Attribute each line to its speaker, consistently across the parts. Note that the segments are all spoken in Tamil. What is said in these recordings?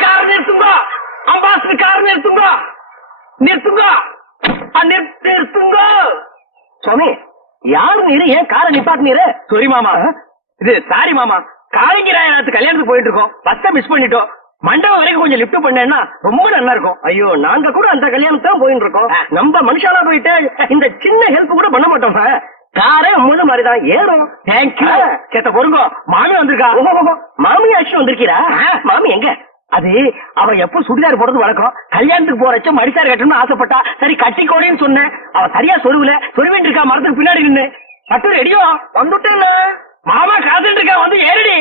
Speaker 1: கார் நிறுத்துங்கோ அம்பாசிடர் கார் நிறுத்துங்கோ நிறுத்துங்கோ ஆ, நிறுத்து நிறுத்துங்கோ சுவாமி யாரு நீரு ஏன் காரை நிப்பாட்டினீரு சாரி மாமா இது சாரி மாமா காளிங்கராயநாத்து கல்யாணத்துக்கு போயிட்டு இருக்கோம் பஸ்ஸை மிஸ் பண்ணிட்டோம் மண்டபம் வரைக்கும் கொஞ்சம் லிஃப்ட் பண்ணேன்னா ரொம்ப நல்லா இருக்கும். ஐயோ நாங்க கூட அந்த கல்யாணத்துக்கு தான் போயிட்டு இருக்கோம் நம்ம மனுஷாலா போயிட்டு இந்த சின்ன ஹெல்ப் கூட பண்ண மாட்டோம் காரே மாதிரிதான். ஏறும் தேங்க்யூ சேத்த பொறுங்கோ. மாமி வந்திருக்கா? மாமி ஆச்சு வந்திருக்கீரா? மாமி எங்க? அது அவ எப்ப சுடிதார் போடுறது வழக்கம். கல்யாணத்துக்கு போறச்ச மடிசார் கட்டணும்னு ஆசைப்பட்டா. சரி கட்டிக்கோடின்னு சொன்னேன். அவ சரியா சொருவுல சொருவின்னு இருக்கா மரத்துக்கு பின்னாடி நின்னு. பட்டு ரெடியோ வந்துட்டேன் மாமா காத்துட்டு இருக்கா வந்து ஏறடி.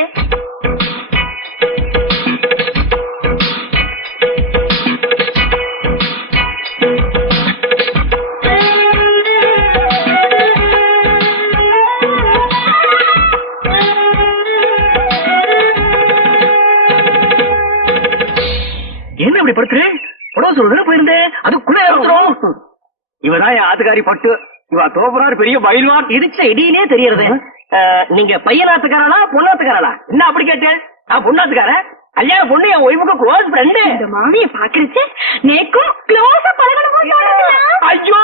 Speaker 1: படுத்துரு உடம்பு சொல்றது போயிருந்தேன். அதுக்குள்ள இவதான் என் ஆத்துக்காரி பட்டு. இவ தோப்புறாரு பெரிய பயில்வான் இடிச்ச இடியிலே தெரியறது. நீங்க பையனாத்துக்காரனா பொண்ணாத்துக்காரனா என்ன அப்படி கேட்டேன்? நான் பொண்ணாத்துக்கார கல்யாண பொண்ணு என் ஒய்ஃபுக்கு க்ளோஸ் ஃப்ரெண்டு
Speaker 2: இந்த மாமிய பாக்குறச்சு நேக்கும் க்ளோஸா பழகணுமோ.
Speaker 1: ஐயோ.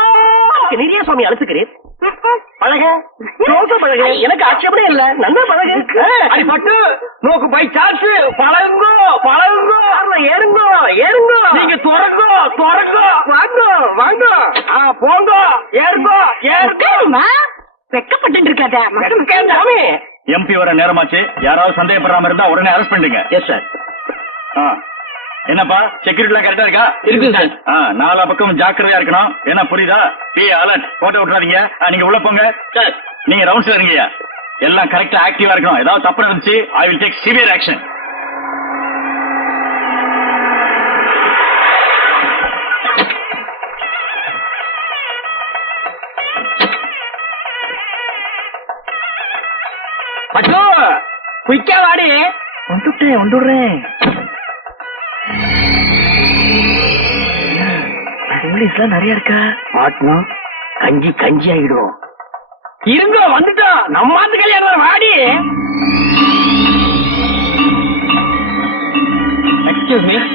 Speaker 1: நிறைய சுவாமி அழுத்துக்கிறேன் பழக. எனக்கு ஆட்சேபமே இல்ல. நல்லா பழகு. அடி பட்டு நோக்கு பை பழகுங்கோ ஏறுங்கோ ஏறுங்கோ. துறங்கோ வாங்கோ வாங்கோ. ஆ போங்கோ. ஏறுங்கோ ஏறுங்கோ.
Speaker 2: உட்காருமா? வெக்கப்பட்டு இருக்காத. மகன்
Speaker 1: சாமி.
Speaker 3: எம்பி வர நேரமாச்சு. யாராவது சந்தேகப்படுறாம இருந்தா உடனே அரெஸ்ட் பண்ணுங்க
Speaker 1: எஸ் சார்
Speaker 3: ஆ. என்னப்பா? செக்யூரிட்டி எல்லாம் கரெக்டா இருக்கா?
Speaker 1: இருக்கு சார்
Speaker 3: ஆ, நாலா பக்கம் ஜாக்கிரதையா இருக்கணும். என்ன புரியுதா? பி அலர்ட் போட்டோ விட்டுறாதீங்க. நீங்க உள்ள போங்க.
Speaker 1: சார்
Speaker 3: நீங்க ரவுண்ட்ஸ்ல இருங்கய்யா. எல்லாம் கரெக்டா ஆக்டிவா இருக்கணும். ஏதாவது தப்பு இருந்துச்சு I will take severe action
Speaker 1: பட்டு குயிக்கா வாடி வந்துட்டேன் வந்துடுறேன் போலீஸ்லாம் நிறைய இருக்கா? மாட்டணும் கஞ்சி கஞ்சி ஆயிடும் இருங்க வந்துட்டோம் நம்ம ஆத்து கல்யாணம் வாடி.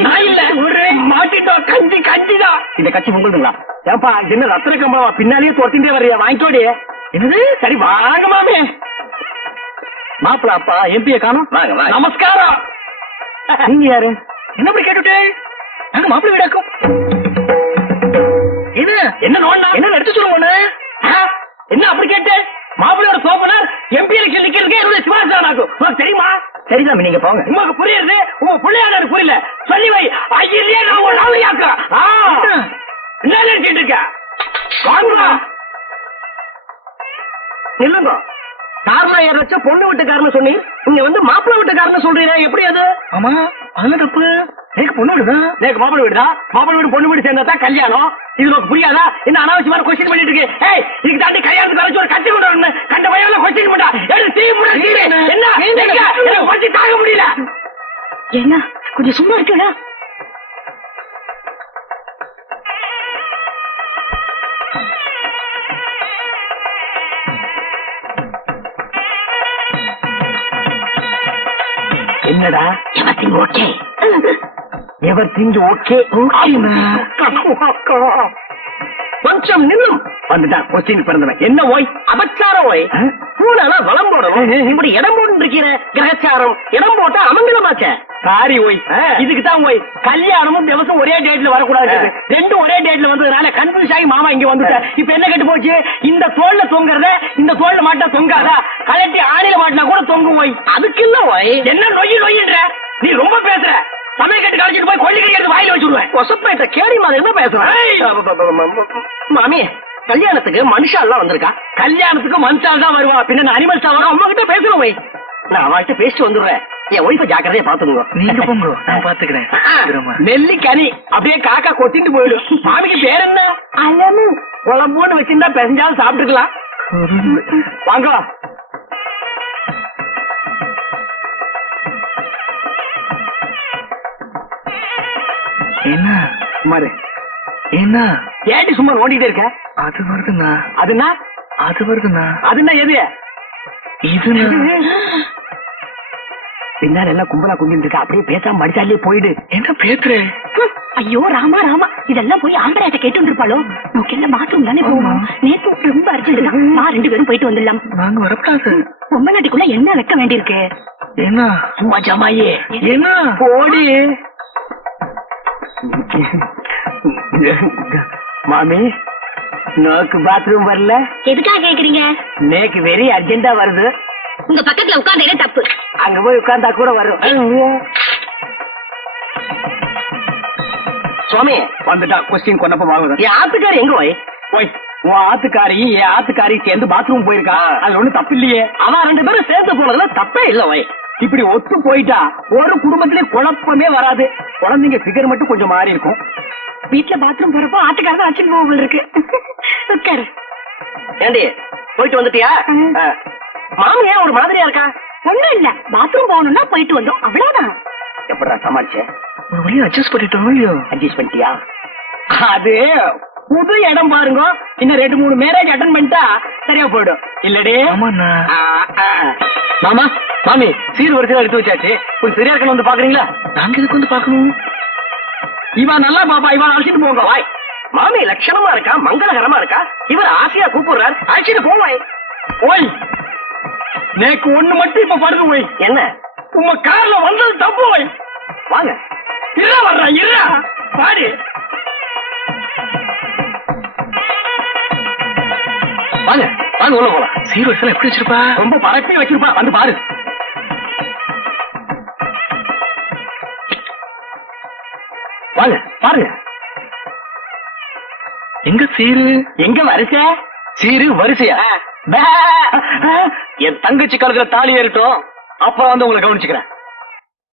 Speaker 1: நான் இல்ல. ஒரு மாட்டிட்டோம். கஞ்சி கஞ்சி தான் இந்த கட்சி உங்களுதுங்களா ஏப்பா என்ன ரத்தன கம்பளமா பின்னாலேயே துரத்திட்டே வர்றியா? வாங்கிக்கோடி. என்னது? சரி வாங்க மாமே. மாப்பிள அப்பா எம்பிய காணும். நமஸ்காரம். நீங்க யாரு? என்ன அப்படி கேட்டுட்டே? நாங்க மாப்பிள வீடாக்கும் இது என்ன நோண்டா என்ன எடுத்து சொல்லுங்க என்ன அப்படி கேட்டு? மாப்பிள்ளையோட சோப்பனர் எம்பி எலெக்ஷன் நிக்கிறதுக்கே என்னுடைய சிவாசானாக்கும் உனக்கு தெரியுமா? சரிதான் நீங்க போங்க. உங்களுக்கு புரியுது? உங்க பிள்ளையாட புரியல. சொல்லி வை. ஐயே நான் ஒரு நாளையாக்கா என்ன? நினைச்சிட்டு இருக்க? வாங்க. நில்லுங்க காரணம் ஏறாச்சும் பொண்ணு வீட்டுக்காரன்னு சொன்னீங்க நீங்க வந்து மாப்பிள்ளை வீட்டுக்காரன்னு சொல்றீங்க. எப்படி அது? ஆமா அதெல்லாம் தப்பு. எனக்கு பொண்ணு வீடுதான் எனக்கு மாப்பிள்ளை வீடுதான் மாப்பிள்ளை வீடு பொண்ணு வீடு சேர்ந்தா தான் கல்யாணம். இது உனக்கு புரியாதா? என்ன அனாவசியமான கொஸ்டின் பண்ணிட்டு இருக்கு. ஏய் இதுக்கு தாண்டி கல்யாணத்துக்கு வரைச்சு ஒரு கட்டி கொண்டு வரணும். கண்ட பையன் கொஸ்டின் பண்ணா. எடுத்து தீ தீரு என்ன? பசி தாங்க முடியல.
Speaker 2: என்ன? கொஞ்சம் சும்மா இருக்கடா
Speaker 1: என்னடா?
Speaker 2: எவத்தின் ஓகே
Speaker 1: எவர்த்தின் ஓகே கொஞ்சம் நின்னும் வந்துட்டான் கொஸ்டின் பிறந்தவன் என்ன ஓய் அபச்சாரம் ஓய் பூனால வளம் போடணும் இப்படி இடம் போட்டு இருக்கிற கிரகச்சாரம் இடம் போட்டா அமங்கலமாச்சே சாரி ஓய் இதுக்கு தான் ஓய் கல்யாணமும் திவசம் ஒரே டேட்ல வரக்கூடாது ரெண்டும் ஒரே டேட்ல வந்ததுனால கன்ஃபியூஸ் ஆகி மாமா இங்க வந்துட்டேன் இப்ப என்ன கெட்டு போச்சு இந்த தோல்ல தொங்குறத இந்த தோல்ல மாட்டா தொங்காதா கலட்டி ஆணில மாட்டினா கூட தொங்கும் ஓய் அதுக்கு இல்ல ஓய் என்ன நொய்யு நொய்யுன்ற நீ ரொம்ப பேசுற சமய கட்டு கழிச்சிட்டு போய் கொள்ளி கட்டி வாயில வச்சுடுவேன் கொசப்பேட்ட கேடி மாதிரி என்ன பேசுறேன் மாமி கல்யாணத்துக்கு மனுஷா எல்லாம் வந்திருக்கா? கல்யாணத்துக்கு மனுஷால் தான் வருவா. பின்ன அனிமல்ஸா வரும் அம்மா கிட்ட பேசுறோம் வை நான் அவள்கிட்ட பேசிட்டு வந்துடுறேன். என் ஒய்ஃப ஜாக்கிரதையா பாத்துங்க
Speaker 4: நீங்க போங்க. நான் பாத்துக்கிறேன்
Speaker 1: நெல்லி கனி அப்படியே காக்கா கொத்திட்டு போயிடும். மாமிக்கு பேர் என்ன?
Speaker 2: அலமு
Speaker 1: குழம்புன்னு வச்சிருந்தா பெசஞ்சாலும் சாப்பிட்டுக்கலாம். வாங்க.
Speaker 4: என்ன?
Speaker 1: சுமாரு
Speaker 4: என்ன?
Speaker 1: ஏட்டி சும்மா நோண்டிட்டே இருக்க?
Speaker 4: அது வருதுண்ணா.
Speaker 1: அதுனா
Speaker 4: அது வருதுண்ணா.
Speaker 1: அதுனா எது?
Speaker 4: இதுண்ணா.
Speaker 1: பின்னால எல்லாம் கும்பலா குந்திட்டு இருக்கா? அப்படியே பேசாம மடிச்சாலே போயிடு.
Speaker 4: என்ன
Speaker 2: ஹம், ஐயோ ராமா ராமா. இதெல்லாம் போய் ஆம்பளையாட்ட கேட்டு இருப்பாளோ நமக்கு எல்லாம் பாத்ரூம் தானே போவோம். நேத்து ரொம்ப அர்ஜென்ட் தான். வா ரெண்டு பேரும் போயிட்டு வந்துடலாம்.
Speaker 4: நாங்க வரப்படாது
Speaker 2: பொம்மை நாட்டுக்குள்ள என்ன வைக்க வேண்டியிருக்கு?
Speaker 4: என்ன?
Speaker 1: சும்மா ஜமாயே.
Speaker 4: என்ன?
Speaker 1: போடி. மாமி? நோக்கு பாத்ரூம் வரல.
Speaker 2: எதுக்காக கேக்குறீங்க?
Speaker 1: நேக்கு வெரி அர்ஜென்டா வருது.
Speaker 2: உங்க பக்கத்துல உட்கார்ந்தே தப்பு?
Speaker 1: அங்க போய் உட்கார்ந்தா கூட வரும். சுவாமி வந்துட்டா. கொஸ்டின் கொண்டப்ப வாங்குது என் ஆத்துக்காரி எங்க போய்? போய். உன் ஆத்துக்காரி என் ஆத்துக்காரி சேர்ந்து பாத்ரூம் போயிருக்கா? அதுல ஒண்ணு தப்பு இல்லையே. அவன் ரெண்டு பேரும் சேர்ந்து போனதுல தப்பே இல்ல வை இப்படி ஒத்து போயிட்டா ஒரு குடும்பத்திலே குழப்பமே வராது. குழந்தைங்க ஃபிகர் மட்டும் கொஞ்சம் மாறி இருக்கும்.
Speaker 2: வீட்டுல பாத்ரூம் போறப்போ ஆட்டுக்காரதான் அச்சுட்டு போக இருக்கு. உட்காரு.
Speaker 1: ஏண்டி போயிட்டு வந்துட்டியா? மாமி ஏன் ஒரு மாதிரியா இருக்கா?
Speaker 2: ஒண்ணும் இல்ல. பாத்ரூம் போகணும்னா போயிட்டு வந்தோம். அவ்வளவுதான்.
Speaker 1: எப்படா சமாளிச்சேன்
Speaker 4: ஒரு அட்ஜஸ்ட் பண்ணிட்டோம் இல்லையோ?
Speaker 1: அட்ஜஸ்ட் பண்ணிட்டியா? அது புது இடம் பாருங்க. இன்னும் ரெண்டு மூணு மேரேஜ் அட்டன் பண்ணிட்டா சரியா போயிடும். இல்லடே. மாமா மாமி சீர் வரிசையில எடுத்து வச்சாச்சு. ஒரு சரியா இருக்கணும் வந்து பாக்குறீங்களா?
Speaker 4: நாங்க இதுக்கு வந்து பாக்கணும்
Speaker 1: இவன் நல்லா பாப்பா இவன் அழைச்சிட்டு போங்க. வாய். மாமி லட்சணமா இருக்கா? மங்களகரமா இருக்கா? இவர் ஆசையா கூப்பிடுறார். அழைச்சிட்டு போவாய் ஓய். நேக்கு ஒண்ணு மட்டும் இப்ப படுது ஓய். என்ன? உங்க கார்ல வந்தது தப்பு ஓய். வாங்க. இருடா வர்றா இருடா பாடு. வாங்க. வாங்க உள்ள போலாம்.
Speaker 4: சீர் வரிசையில எப்படி வச்சிருப்பா?
Speaker 1: ரொம்ப பரப்பி வச்சிருப்பா. வந்து பாரு. வாங்க பாருங்க.
Speaker 4: எங்க சீரு?
Speaker 1: எங்க வரிசை? சீரு வரிசையா. என் தங்கச்சி கழுத்துல தாலி ஏறிட்டோம். அப்புறம் வந்து உங்களை கவனிச்சுக்கிறேன்.